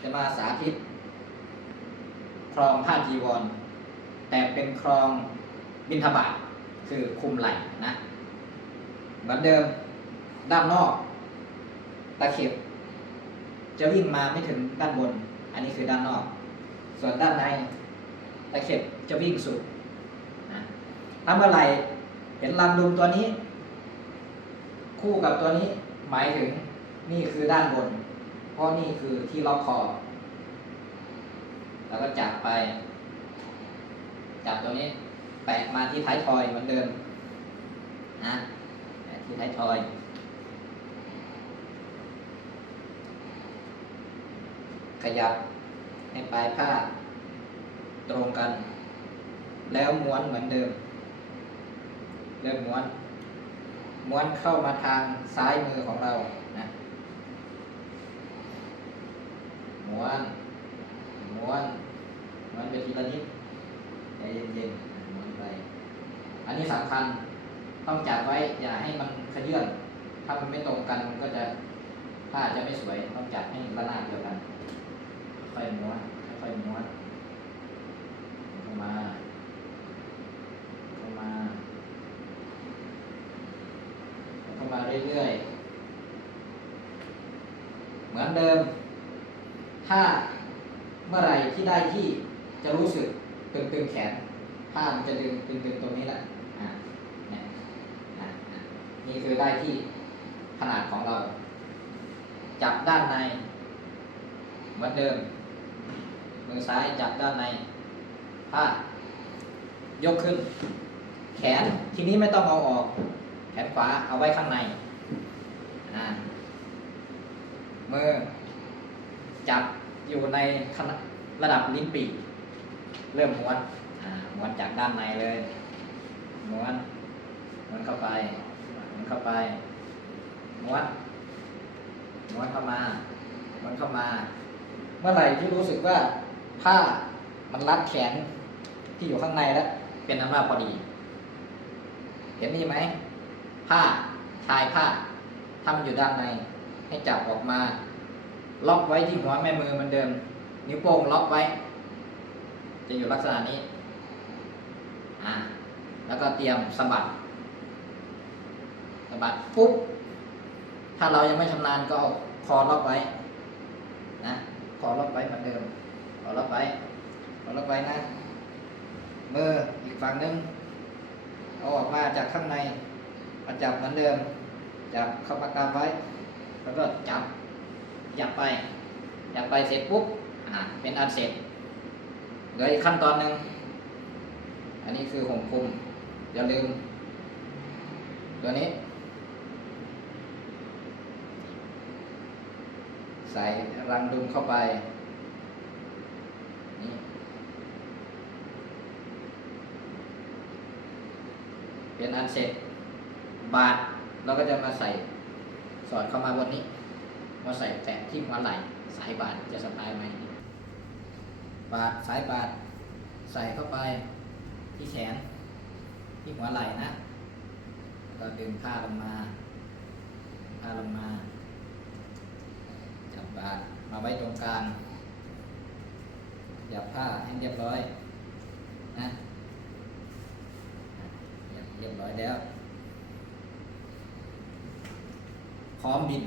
จะมาสาธิต ครองผ้าจีวร แต่เป็นครองบินทบาทคือคุมไหล่นะ เหมือนเดิมด้านนอก ตะเข็บ จะวิ่งมาไม่ถึงด้านบน อันนี้คือด้านนอก ส่วนด้านใน ตะเข็บจะวิ่งสุดนะถ้าเมื่อไหร่เห็นลำดุมตัวนี้ คู่กับตัวนี้หมายถึงนี่คือด้านบน เพราะนี่คือที่ล็อกคอ แล้วก็จับไป จับตัวนี้ แปะมาที่ท้ายทอยเหมือนเดิมนะแปะที่ท้ายทอยขยับให้ปลายผ้าตรงกัน แล้วม้วนเหมือนเดิม เริ่มม้วน ม้วนเข้ามาทางซ้ายมือของเรานะม้ วน ม้วนม้วนไปทีละนิดใจเย็นๆม้วนไป อันนี้สำคัญต้องจับไว้อย่าให้มันขยื่นถ้ามันไม่ตรงกันมันก็จะผ้าจะไม่สวยต้องจับให้ระนาบเดียวกัน ค่อยม้วนค่อยๆม้วนเข้ามาเข้ามาเข้ามาเรื่อยๆเหมือนเดิม ถ้าเมื่อไหร่ที่ได้ที่จะรู้สึกตึงๆแขนผ้ามันจะดึงตึงๆตรงนี้แหละนี่ยอะอะนี่คือได้ที่ขนาดของเรา จับด้านในเหมือนเดิม มือซ้ายจับด้านในผ้ายกขึ้น แขนทีนี้ไม่ต้องเอาออก แขนขวาเอาไว้ข้างในมือ จับอยู่ในระดับลิ้นปีกเริ่มม้วนม้วนจากด้านในเลยม้วนม้วนเข้าไปม้วนเข้าไปม้วนม้วนเข้ามาม้วนเข้ามา เมื่อไหร่ที่รู้สึกว่าผ้ามันรัดแขนที่อยู่ข้างในแล้ว เป็นน้ำว่าพอดี เห็นนี่ไหมผ้าชายผ้าทำอยู่ด้านใน ให้จับออกมา ล็อกไว้ที่หัวแม่มือเหมันเดิม นิ้วโป้งล็อกไว้ จะอยู่ลักษณะนี้อ่าแล้วก็เตรียมสะบัดสะบัดปุ๊บถ้าเรายังไม่ชำนาญก็เอาคอล็อกไว้นะคอล็อกไว้เหมือนเดิมคอล็อกไว้คอล็อกไว้นะมืออีกฝั่งหนึงเอาออกมาจากข้างในมาจับเหมือนเดิม จับเข้าปากกาไว้ แล้วก็จับ อยับไป อยับไปเสร็จปุ๊บอ่าเป็นอันเสร็จเหลืออีกขั้นตอนหนึ่งอันนี้คือห่มคลุมอย่าลืม ตัวนี้ ใส่รังดุมเข้าไปนี่เป็นอันเสร็จ บาทเราก็จะมาใส่สอดเข้ามาบนนี้ มาใส่แตะที่หัวไหล่สายบาทจะสะพายไหมบาทสายบาทใส่เข้าไปที่แขน ที่หัวไหล่นะก็ดึงผ้าลงมา ผ้าลงมา จับบาทมาไว้ตรงกลางจับผ้าให้เรียบร้อยนะเรียบร้อยแล้ว พร้อมบิน